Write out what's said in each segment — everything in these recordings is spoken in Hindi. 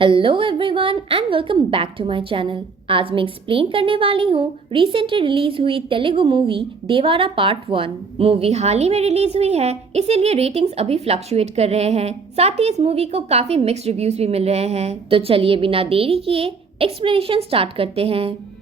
Hello everyone and welcome back to my channel. आज मैं एक्सप्लेन करने वाली हूँ रिसेंटली रिलीज हुई Telugu movie Devara part 1। Movie हाल ही में रिलीज हुई है, इसीलिए रेटिंग्स अभी फ्लक्चुएट कर रहे हैं। साथ ही इस मूवी को काफी मिक्स्ड रिव्यूज भी मिल रहे हैं। तो चलिए बिना देरी किए एक्सप्लेनेशन स्टार्ट करते हैं।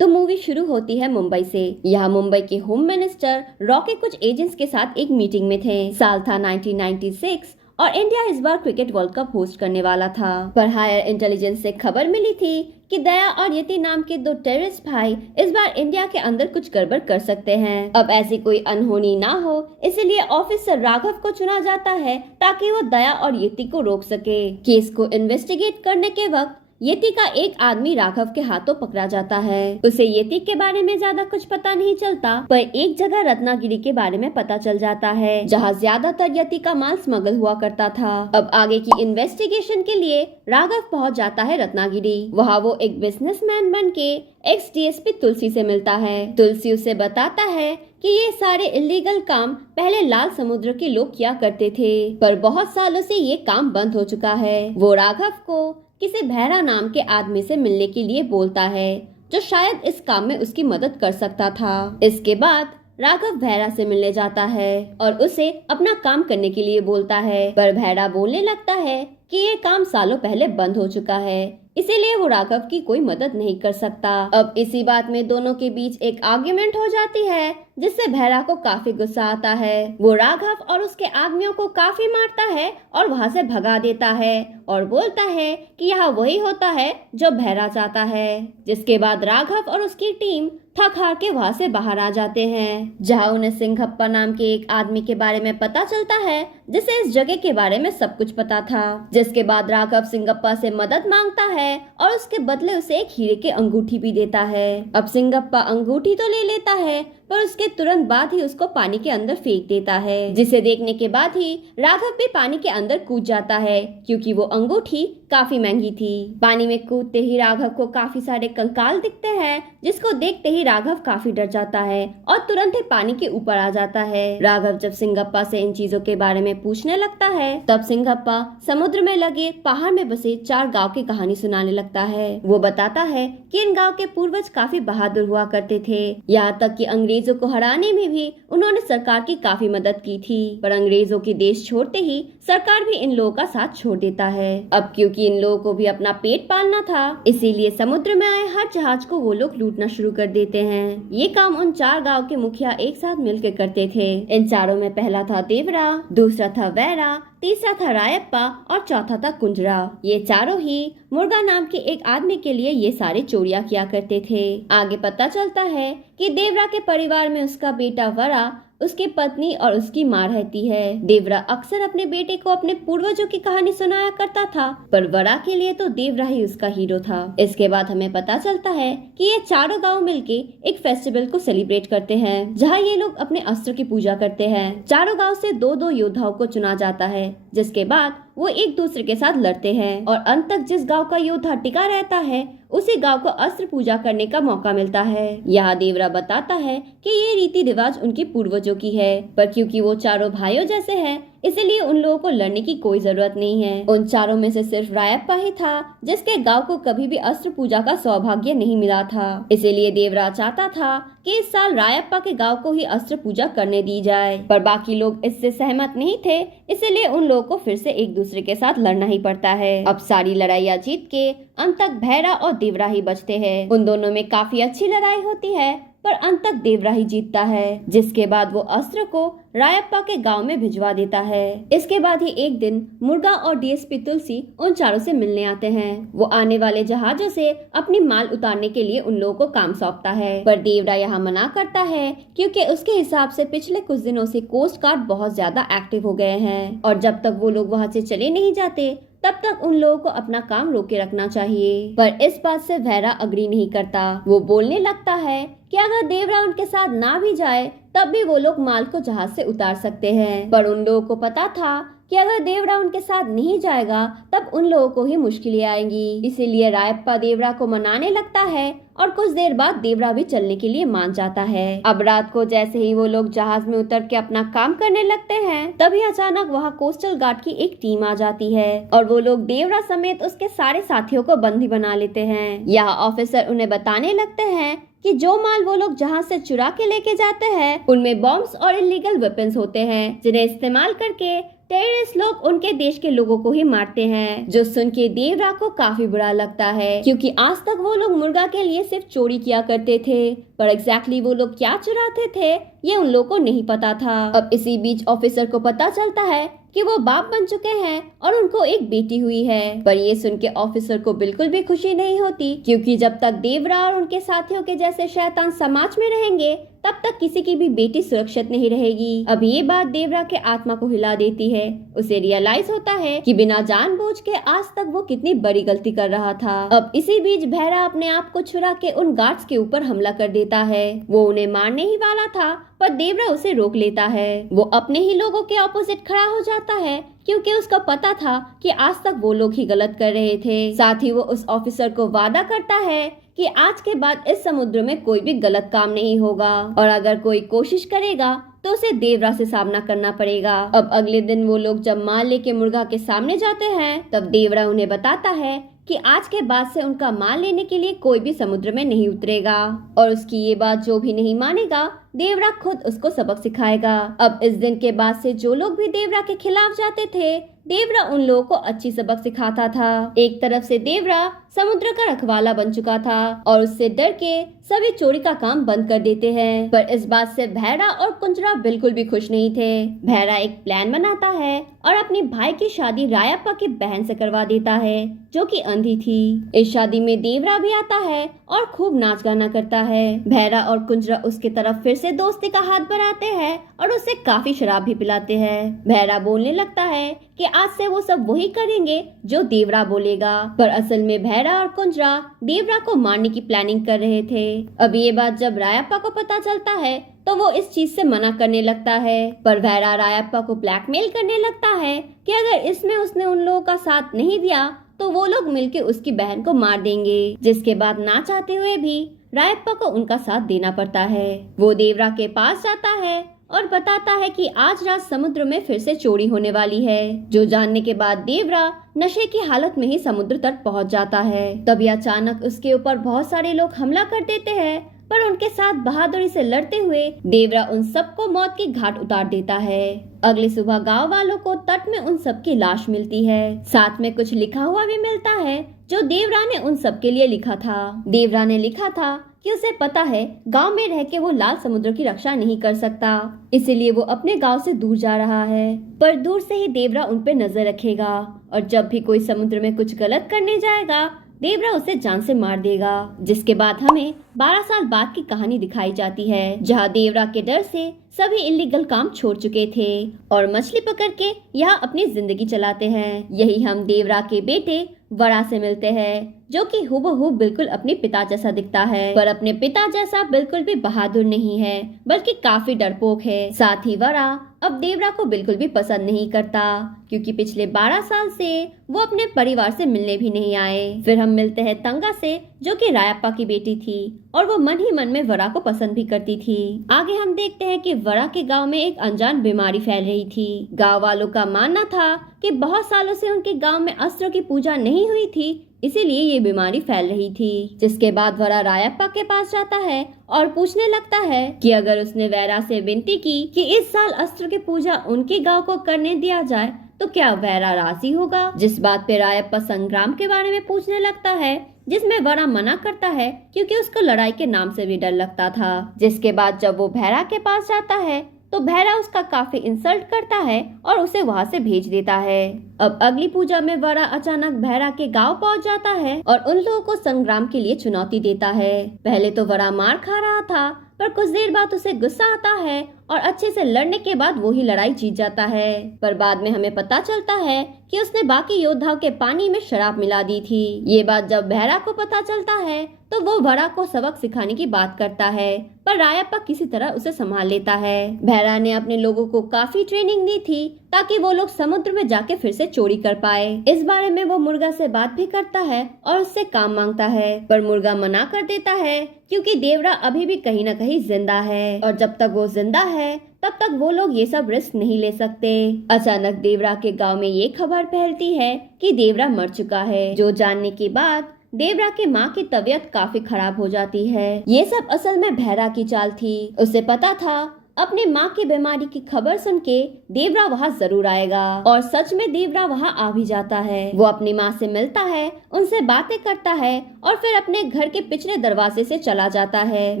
तो मूवी शुरू होती है मुंबई से। यहाँ मुंबई के होम मिनिस्टर रॉ के कुछ एजेंट्स के साथ एक मीटिंग में थे। साल था 1996 और इंडिया इस बार क्रिकेट वर्ल्ड कप होस्ट करने वाला था। पर हायर इंटेलिजेंस से खबर मिली थी कि दया और यति नाम के दो टेररिस्ट भाई इस बार इंडिया के अंदर कुछ गड़बड़ कर सकते हैं। अब ऐसी कोई अनहोनी ना हो, इसलिए ऑफिसर राघव को चुना जाता है ताकि वो दया और यति को रोक सके। केस को इन्वेस्टिगेट करने के वक्त यति का एक आदमी राघव के हाथों पकड़ा जाता है। उसे यति के बारे में ज्यादा कुछ पता नहीं चलता, पर एक जगह रत्नागिरी के बारे में पता चल जाता है जहाँ ज्यादातर यति का माल स्मगल हुआ करता था। अब आगे की इन्वेस्टिगेशन के लिए राघव पहुँच जाता है रत्नागिरी। वहाँ वो एक बिजनेसमैन बन के एक्स डीएसपी तुलसी से मिलता है। तुलसी उसे बताता है कि ये सारे इलीगल काम पहले लाल समुद्र के लोग किया करते थे, पर बहुत सालों से ये काम बंद हो चुका है। वो राघव को किसी भैरा नाम के आदमी से मिलने के लिए बोलता है, जो शायद इस काम में उसकी मदद कर सकता था। इसके बाद राघव भैरा से मिलने जाता है और उसे अपना काम करने के लिए बोलता है, पर भैरा बोलने लगता है कि ये काम सालों पहले बंद हो चुका है, इसीलिए वो राघव की कोई मदद नहीं कर सकता। अब इसी बात में दोनों के बीच एक आर्ग्यूमेंट हो जाती है, जिससे भैरा को काफी गुस्सा आता है। वो राघव और उसके आदमियों को काफी मारता है और वहाँ से भगा देता है और बोलता है कि यह वही होता है जो भैरा चाहता है। जिसके बाद राघव और उसकी टीम थक हार के वहाँ से बाहर आ जाते हैं, जहाँ उन्हें सिंघप्पा नाम के एक आदमी के बारे में पता चलता है, जिसे इस जगह के बारे में सब कुछ पता था। जिसके बाद राघव सिंघप्पा से मदद मांगता है और उसके बदले उसे एक हीरे की अंगूठी भी देता है। अब सिंघप्पा अंगूठी तो ले लेता है, पर उसके तुरंत बाद ही उसको पानी के अंदर फेंक देता है, जिसे देखने के बाद ही राघव भी पानी के अंदर कूद जाता है, क्योंकि वो अंगूठी काफी महंगी थी। पानी में कूदते ही राघव को काफी सारे कंकाल दिखते हैं, जिसको देखते ही राघव काफी डर जाता है और तुरंत ही पानी के ऊपर आ जाता है। राघव जब सिंघप्पा से इन चीजों के बारे में पूछने लगता है, तब सिंघप्पा समुद्र में लगे पहाड़ में बसे 4 गांव की कहानी सुनाने लगता है। वो बताता है कि इन गांव के पूर्वज काफी बहादुर हुआ करते थे, यहाँ तक कि अंग्रेजों को हराने में भी उन्होंने सरकार की काफी मदद की थी। पर अंग्रेजों के देश छोड़ते ही सरकार भी इन लोगों का साथ छोड़ देता है। अब क्योंकि इन लोगों को भी अपना पेट पालना था, इसीलिए समुद्र में आए हर जहाज को वो लोग लूटना शुरू कर देते हैं। ये काम उन 4 गांव के मुखिया एक साथ मिलकर करते थे। इन चारों में पहला था देवरा, दूसरा था वैरा, तीसरा था रायप्पा और चौथा था कुंजरा। ये चारों ही मुर्गा नाम के एक आदमी के लिए ये सारी चोरियां किया करते थे। आगे पता चलता है कि देवरा के परिवार में उसका बेटा वरा, उसकी पत्नी और उसकी माँ रहती है। देवरा अक्सर अपने बेटे को अपने पूर्वजों की कहानी सुनाया करता था, पर वरा के लिए तो देवरा ही उसका हीरो था। इसके बाद हमें पता चलता है कि ये चारों गांव मिलके एक फेस्टिवल को सेलिब्रेट करते हैं, जहाँ ये लोग अपने अस्त्र की पूजा करते हैं। चारों गांव से 2-2 योद्धाओं को चुना जाता है, जिसके बाद वो एक दूसरे के साथ लड़ते हैं और अंत तक जिस गांव का योद्धा टिका रहता है, उसी गांव को अस्त्र पूजा करने का मौका मिलता है। यहाँ देवरा बताता है कि ये रीति रिवाज उनके पूर्वजों की है, पर क्योंकि वो चारों भाइयों जैसे हैं, इसलिए उन लोगों को लड़ने की कोई जरूरत नहीं है। उन चारों में से सिर्फ रायप्पा ही था जिसके गांव को कभी भी अस्त्र पूजा का सौभाग्य नहीं मिला था। इसीलिए देवरा चाहता था कि इस साल रायप्पा के गांव को ही अस्त्र पूजा करने दी जाए, पर बाकी लोग इससे सहमत नहीं थे, इसलिए उन लोगों को फिर से एक दूसरे के साथ लड़ना ही पड़ता है। अब सारी लड़ाइयाँ जीत के अंत तक भैरा और देवरा ही बचते हैं। उन दोनों में काफी अच्छी लड़ाई होती है, पर अंत तक देवरा ही जीतता है, जिसके बाद वो अस्त्र को रायप्पा के गांव में भिजवा देता है। इसके बाद ही एक दिन मुर्गा और डीएसपी तुलसी उन चारों से मिलने आते हैं। वो आने वाले जहाजों से अपनी माल उतारने के लिए उन लोगों को काम सौंपता है, पर देवरा यहाँ मना करता है, क्योंकि उसके हिसाब से पिछले कुछ दिनों से कोस्ट गार्ड बहुत ज्यादा एक्टिव हो गए हैं और जब तक वो लोग वहाँ से चले नहीं जाते, तब तक उन लोगों को अपना काम रोके रखना चाहिए। पर इस बात से वैरा अग्री नहीं करता। वो बोलने लगता है कि अगर देवरा उनके साथ ना भी जाए तब भी वो लोग माल को जहाज से उतार सकते हैं। पर उन लोगों को पता था कि अगर देवरा उनके साथ नहीं जाएगा तब उन लोगों को ही मुश्किलें आएंगी। इसीलिए रायप्पा देवरा को मनाने लगता है और कुछ देर बाद देवरा भी चलने के लिए मान जाता है। अब रात को जैसे ही वो लोग जहाज में उतर के अपना काम करने लगते हैं तभी अचानक वहाँ कोस्टल गार्ड की एक टीम आ जाती है और वो लोग देवरा समेत उसके सारे साथियों को बंदी बना लेते हैं। यहाँ ऑफिसर उन्हें बताने लगते हैं कि जो माल वो लोग जहाज से चुरा के लेके जाते हैं उनमें बॉम्ब्स और इलीगल वेपन्स होते हैं जिन्हें इस्तेमाल करके टेररिस्ट लोग उनके देश के लोगों को ही मारते हैं। जो सुन के देवरा को काफी बुरा लगता है क्योंकि आज तक वो लोग मुर्गा के लिए सिर्फ चोरी किया करते थे, पर एग्जैक्टली वो लोग क्या चुराते थे ये उन लोगों को नहीं पता था। अब इसी बीच ऑफिसर को पता चलता है कि वो बाप बन चुके हैं और उनको एक बेटी हुई है। पर ये सुन के ऑफिसर को बिल्कुल भी खुशी नहीं होती क्योंकि जब तक देवरा और उनके साथियों के जैसे शैतान समाज में रहेंगे तब तक किसी की भी बेटी सुरक्षित नहीं रहेगी। अब ये बात देवरा के आत्मा को हिला देती है। उसे रियलाइज होता है कि बिना जानबूझ के आज तक वो कितनी बड़ी गलती कर रहा था। अब इसी बीच भैरा अपने आप को छुड़ा के उन गार्ड्स के ऊपर हमला कर देता है। वो उन्हें मारने ही वाला था पर देवरा उसे रोक लेता है। वो अपने ही लोगों के ऑपोजिट खड़ा हो जाता है क्योंकि उसका पता था कि आज तक वो लोग ही गलत कर रहे थे। साथ ही वो उस ऑफिसर को वादा करता है कि आज के बाद इस समुद्र में कोई भी गलत काम नहीं होगा और अगर कोई कोशिश करेगा तो उसे देवरा से सामना करना पड़ेगा। अब अगले दिन वो लोग जब माल लेके मुर्गा के सामने जाते हैं तब देवरा उन्हें बताता है कि आज के बाद से उनका माल लेने के लिए कोई भी समुद्र में नहीं उतरेगा और उसकी ये बात जो भी नहीं मानेगा देवरा खुद उसको सबक सिखाएगा। अब इस दिन के बाद से जो लोग भी देवरा के खिलाफ जाते थे देवरा उन लोगों को अच्छी सबक सिखाता था। एक तरफ से देवरा समुद्र का रखवाला बन चुका था और उससे डर के सभी चोरी का काम बंद कर देते हैं। पर इस बात से भैरा और कुंजरा बिल्कुल भी खुश नहीं थे। भैरा एक प्लान बनाता है और अपनी भाई की शादी रायप्पा की बहन से करवा देता है जो कि अंधी थी। इस शादी में देवरा भी आता है और खूब नाच गाना करता है। भैरा और कुंजरा उसके तरफ फिर से दोस्ती का हाथ बढ़ाते हैं और उसे काफी शराब भी पिलाते हैं। भैरा बोलने लगता है कि आज से वो सब वही करेंगे जो देवरा बोलेगा, पर असल में भैरा और कुंजरा देवरा को मारने की प्लानिंग कर रहे थे। अब ये बात जब रायप्पा को पता चलता है तो वो इस चीज से मना करने लगता है, पर भैरा रायप्पा को ब्लैकमेल करने लगता है कि अगर इसमें उसने उन लोगों का साथ नहीं दिया तो वो लोग मिलकर उसकी बहन को मार देंगे। जिसके बाद ना चाहते हुए भी रायप्पा को उनका साथ देना पड़ता है। वो देवरा के पास जाता है और बताता है कि आज रात समुद्र में फिर से चोरी होने वाली है, जो जानने के बाद देवरा नशे की हालत में ही समुद्र तट पहुंच जाता है। तभी अचानक उसके ऊपर बहुत सारे लोग हमला कर देते हैं, पर उनके साथ बहादुरी से लड़ते हुए देवरा उन सबको मौत की घाट उतार देता है। अगली सुबह गांव वालों को तट में उन सब की लाश मिलती है। साथ में कुछ लिखा हुआ भी मिलता है जो देवरा ने उन सब के लिए लिखा था। देवरा ने लिखा था कि उसे पता है गांव में रह के वो लाल समुद्र की रक्षा नहीं कर सकता, इसीलिए वो अपने गांव से दूर जा रहा है, पर दूर से ही देवरा उन पे नजर रखेगा और जब भी कोई समुद्र में कुछ गलत करने जाएगा देवरा उसे जान से मार देगा। जिसके बाद हमें 12 साल बाद की कहानी दिखाई जाती है, जहां देवरा के डर से सभी इलीगल काम छोड़ चुके थे और मछली पकड़ के यहाँ अपनी जिंदगी चलाते हैं। यही हम देवरा के बेटे वरा से मिलते हैं, जो कि हूबहू बिल्कुल अपने पिता जैसा दिखता है, पर अपने पिता जैसा बिल्कुल भी बहादुर नहीं है, बल्कि काफी डरपोक है। साथ ही वरा अब देवरा को बिल्कुल भी पसंद नहीं करता, क्योंकि पिछले 12 साल से वो अपने परिवार से मिलने भी नहीं आए। फिर हम मिलते हैं तंगा से, जो कि रायप्पा की बेटी थी और वो मन ही मन में वरा को पसंद भी करती थी। आगे हम देखते हैं कि वरा के गांव में एक अनजान बीमारी फैल रही थी। गांव वालों का मानना था कि बहुत सालों से उनके गांव में अस्त्रों की पूजा नहीं हुई थी, इसीलिए ये बीमारी फैल रही थी। जिसके बाद वरा रायप्पा के पास जाता है और पूछने लगता है कि अगर उसने वैरा से विनती की कि इस साल अस्त्र की पूजा उनके गांव को करने दिया जाए तो क्या वैरा राजी होगा। जिस बात पे रायप्पा संग्राम के बारे में पूछने लगता है, जिसमें वरा मना करता है क्योंकि उसको लड़ाई के नाम से भी डर लगता था। जिसके बाद जब वो भैरा के पास जाता है तो भैरा उसका काफी इंसल्ट करता है और उसे वहाँ से भेज देता है। अब अगली पूजा में वरा अचानक भैरा के गांव पहुँच जाता है और उन लोगों को संग्राम के लिए चुनौती देता है। पहले तो वरा मार खा रहा था, पर कुछ देर बाद उसे गुस्सा आता है और अच्छे से लड़ने के बाद वो ही लड़ाई जीत जाता है। पर बाद में हमें पता चलता है कि उसने बाकी योद्धाओं के पानी में शराब मिला दी थी। ये बात जब बहरा को पता चलता है तो वो बहरा को सबक सिखाने की बात करता है, पर रायप्पा किसी तरह उसे संभाल लेता है। बहरा ने अपने लोगों को काफी ट्रेनिंग दी थी ताकि वो लोग समुद्र में जाके फिर से चोरी कर पाए। इस बारे में वो मुर्गा से बात भी करता है और उससे काम मांगता है, पर मुर्गा मना कर देता है क्योंकि देवरा अभी भी कहीं न कहीं जिंदा है और जब तक वो जिंदा है तब तक वो लोग ये सब रिस्क नहीं ले सकते। अचानक देवरा के गांव में ये खबर फैलती है कि देवरा मर चुका है, जो जानने के बाद देवरा के माँ की तबीयत काफी खराब हो जाती है। ये सब असल में बहरा की चाल थी। उसे पता था अपने माँ की बीमारी की खबर सुन के देवरा वहाँ जरूर आएगा और सच में देवरा वहाँ आ भी जाता है। वो अपनी माँ से मिलता है, उनसे बातें करता है और फिर अपने घर के पिछले दरवाजे से चला जाता है।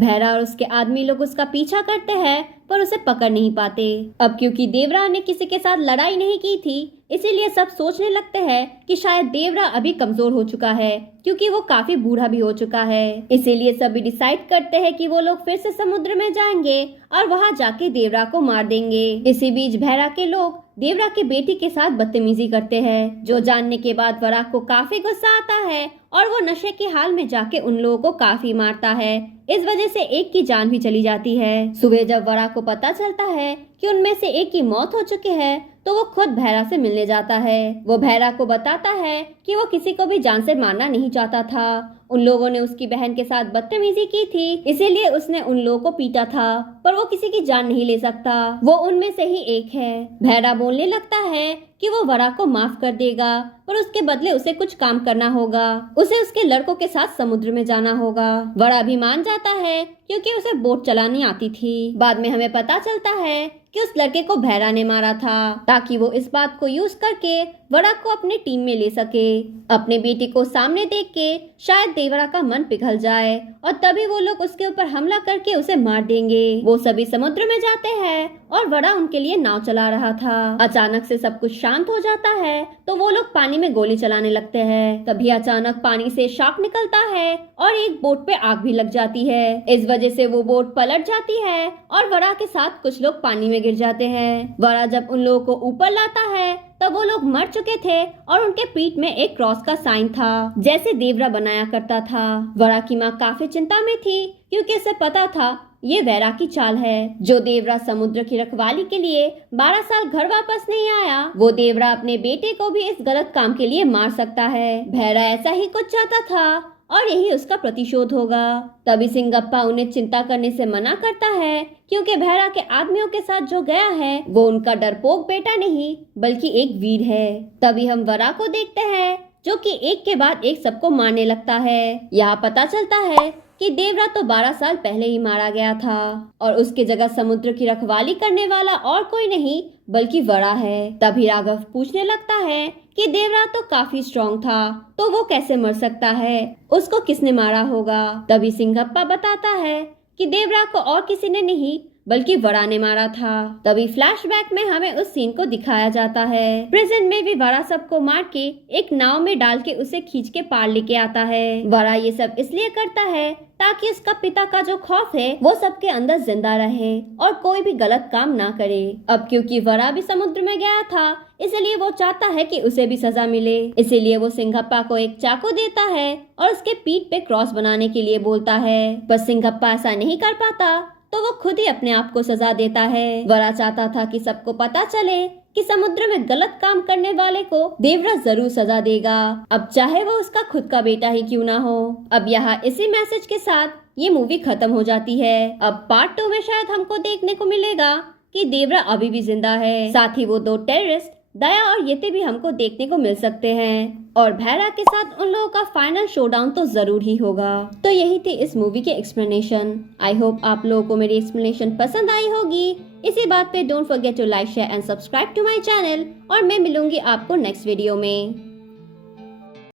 बहरा और उसके आदमी लोग उसका पीछा करते हैं पर उसे पकड़ नहीं पाते। अब क्योंकि देवरा ने किसी के साथ लड़ाई नहीं की थी, इसीलिए सब सोचने लगते हैं कि शायद देवरा अभी कमजोर हो चुका है क्योंकि वो काफी बूढ़ा भी हो चुका है। इसीलिए सभी डिसाइड करते हैं कि वो लोग फिर से समुद्र में जाएंगे और वहाँ जाके देवरा को मार देंगे। इसी बीच बहरा के लोग देवरा की बेटी के साथ बदतमीजी करते हैं, जो जानने के बाद वरा को काफी गुस्सा आता है और वो नशे के हाल में जाके उन लोगों को काफी मारता है। इस वजह से एक की जान भी चली जाती है। सुबह जब वरा को पता चलता है कि उनमें से एक की मौत हो चुकी है तो वो खुद बहरा से मिलने जाता है। वो बहरा को बताता है कि वो किसी को भी जान से मारना नहीं चाहता था। उन लोगों ने उसकी बहन के साथ बदतमीजी की थी, इसीलिए उसने उन लोगों को पीटा था, पर वो किसी की जान नहीं ले सकता। वो उनमें से ही एक है। बहरा बोलने लगता है कि वो वरा को माफ कर देगा, पर उसके बदले उसे कुछ काम करना होगा। उसे उसके लड़कों के साथ समुद्र में जाना होगा। वरा भी मान जाता है क्योंकि उसे बोट चलानी आती थी। बाद में हमें पता चलता है कि उस लड़के को बहरा ने मारा था ताकि वो इस बात को यूज करके वरा को अपने टीम में ले सके। अपने बेटी को सामने देख के शायद देवरा का मन पिघल जाए और तभी वो लोग उसके ऊपर हमला करके उसे मार देंगे। वो सभी समुद्र में जाते हैं और वरा उनके लिए नाव चला रहा था। अचानक से सब कुछ शांत हो जाता है तो वो लोग पानी में गोली चलाने लगते हैं। तभी अचानक पानी से शार्क निकलता है और एक बोट पे आग भी लग जाती है। इस वजह से वो बोट पलट जाती है और वरा के साथ कुछ लोग पानी में गिर जाते हैं। वरा जब उन लोगों को ऊपर लाता है तब वो लोग मर चुके थे और उनके पीठ में एक क्रॉस का साइन था, जैसे देवरा बनाया करता था। वरा की माँ काफी चिंता में थी क्योंकि उसे पता था ये वैरा की चाल है। जो देवरा समुद्र की रखवाली के लिए 12 साल घर वापस नहीं आया, वो देवरा अपने बेटे को भी इस गलत काम के लिए मार सकता है। बहरा ऐसा ही कुछ चाहता था और यही उसका प्रतिशोध होगा। तभी सिंगप्पा उन्हें चिंता करने से मना करता है क्योंकि बहरा के आदमियों के साथ जो गया है वो उनका डरपोक बेटा नहीं बल्कि एक वीर है। तभी हम वरा को देखते हैं जो कि एक के बाद एक सबको मारने लगता है। यहाँ पता चलता है कि देवरा तो 12 साल पहले ही मारा गया था और उसकी जगह समुद्र की रखवाली करने वाला और कोई नहीं बल्कि वरा है। तभी राघव पूछने लगता है कि देवरा तो काफी स्ट्रॉन्ग था, तो वो कैसे मर सकता है, उसको किसने मारा होगा। तभी सिंगप्पा बताता है कि देवरा को और किसी ने नहीं बल्कि वरा ने मारा था। तभी फ्लैशबैक में हमें उस सीन को दिखाया जाता है। प्रेजेंट में भी वरा सबको मार के एक नाव में डाल के उसे खींच के पार लेके आता है। वरा ये सब इसलिए करता है ताकि उसका पिता का जो खौफ है वो सबके अंदर जिंदा रहे और कोई भी गलत काम ना करे। अब क्योंकि वरा भी समुद्र में गया था इसलिए वो चाहता है कि उसे भी सजा मिले। इसीलिए वो सिंगप्पा को एक चाकू देता है और उसके पीठ पे क्रॉस बनाने के लिए बोलता है। पर सिंगप्पा ऐसा नहीं कर पाता तो वो खुद ही अपने आप को सजा देता है। वरा चाहता था कि सबको पता चले कि समुद्र में गलत काम करने वाले को देवरा जरूर सजा देगा, अब चाहे वो उसका खुद का बेटा ही क्यों ना हो। अब यहाँ इसी मैसेज के साथ ये मूवी खत्म हो जाती है। अब पार्ट 2 में शायद हमको देखने को मिलेगा कि देवरा अभी भी जिंदा है, साथ ही वो 2 टेररिस्ट दया और येते भी हमको देखने को मिल सकते हैं और भैरा के साथ उन लोगों का फाइनल शोडाउन तो जरूर ही होगा। तो यही थी इस मूवी के एक्सप्लेनेशन। आई होप आप लोगों को मेरी एक्सप्लेनेशन पसंद आई होगी। इसी बात पे don't forget to like share and subscribe to my channel और मैं मिलूंगी आपको नेक्स्ट वीडियो में।